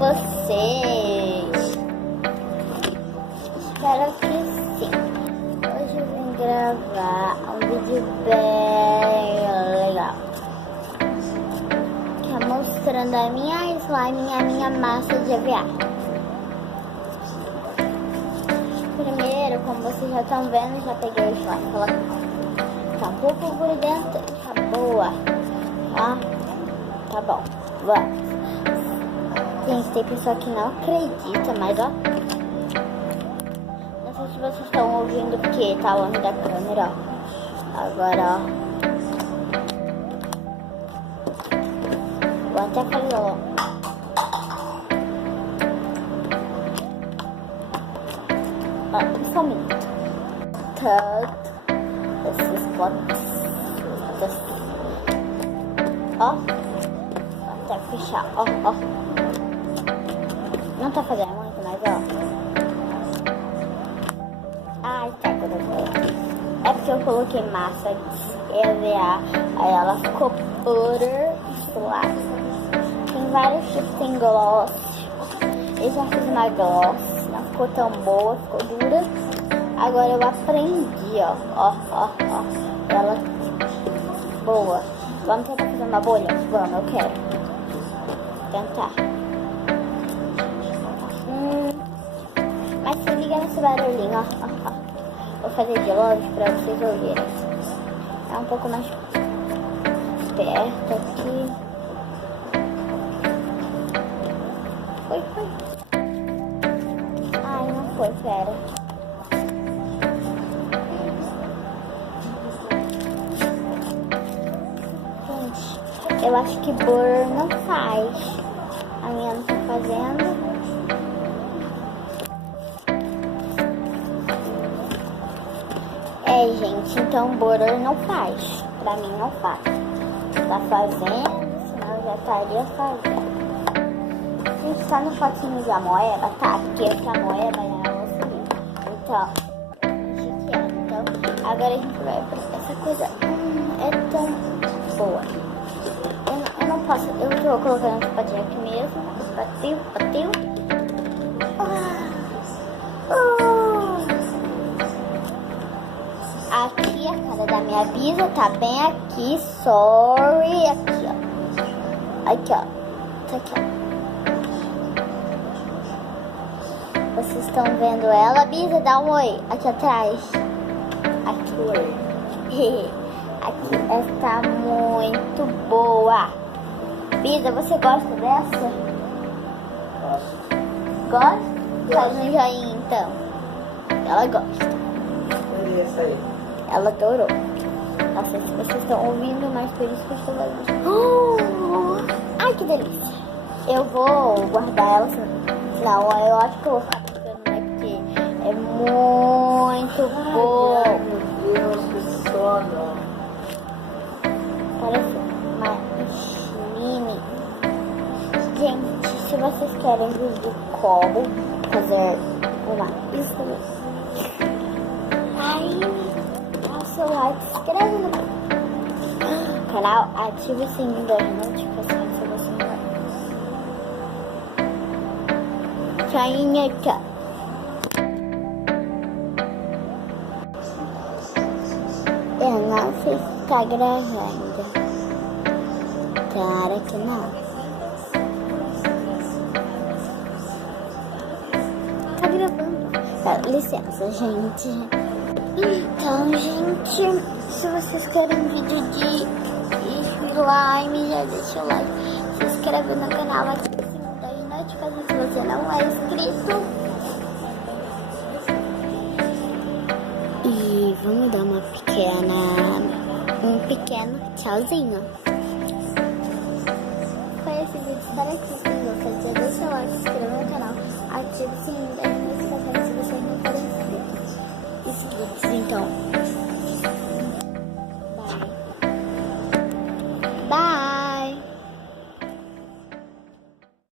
vocês. Espero que sim. Hoje eu vim gravar um vídeo bem legal, que é mostrando a minha slime e a minha massa de EVA. Primeiro, como vocês já estão vendo, já peguei a slime. Tá um pouco por dentro, tá boa. Tá bom, vamos. Gente, tem pessoa que não acredita, mas ó. Não sei se vocês estão ouvindo porque tá longe da câmera, ó. Agora, ó. Vou até fazer, ó. Só um minuto. Cut esses potes. Ó. Vou até fechar, ó. Não tá fazendo muito, mas ó. Ai, tá tudo. É porque eu coloquei massa de EVA, aí ela ficou butter slime. Tem vários tipos, tem gloss. Eu já fiz uma gloss, não ficou tão boa, ficou dura. Agora eu aprendi, ó. Ela boa. Vamos tentar fazer uma bolha? Vamos, eu quero tentar. Mas se liga nesse barulhinho, ó. Vou fazer de longe pra vocês ouvirem. É um pouco mais perto aqui. Foi. Ai, não foi, pera. Gente, eu acho que burr não faz. A minha não tá fazendo. Gente, então butter não faz. Pra mim não faz. Tá fazendo, senão já estaria fazendo. Gente, tá no potinho de amoeba, tá? Porque essa amoeba é a nossa. Então, agora a gente vai pra essa coisa. É tão boa. Eu não posso. Eu tô colocando esse potinho aqui mesmo. Bateu. Aqui a cara da minha bisa tá bem aqui, sorry, aqui ó, tá aqui ó. Vocês estão vendo ela, bisa? Dá um oi, aqui atrás, aqui oi. Aqui, essa tá muito boa. Bisa, você gosta dessa? Gosta? Faz um joinha então. Ela gosta. Essa aí. Ela adorou. Não sei se vocês estão ouvindo, mas por isso que eu estou fazendo. Ai, que delícia. Eu vou guardar ela. Não, eu acho que eu vou ficar brincando, né? Porque é muito bom. Meu Deus, que sono. Parece uma slime. Gente, se vocês querem vídeo como fazer uma slime, dá o seu like, se inscreve no canal, ative o sininho das notificações se você não. Joinha, tchau. Eu não sei se tá gravando. Claro que não. Tá gravando. Tá, licença, gente. Então, gente, se vocês querem vídeo de slime, já deixa o like, se inscreve no canal, ativa o sininho das notificações se você não é inscrito. E vamos dar um pequeno tchauzinho. Foi esse vídeo, espero que vocês tenham gostado. Já deixa o like, se inscreva no canal, ativa o sininho das notificações se você não for inscrito. Então,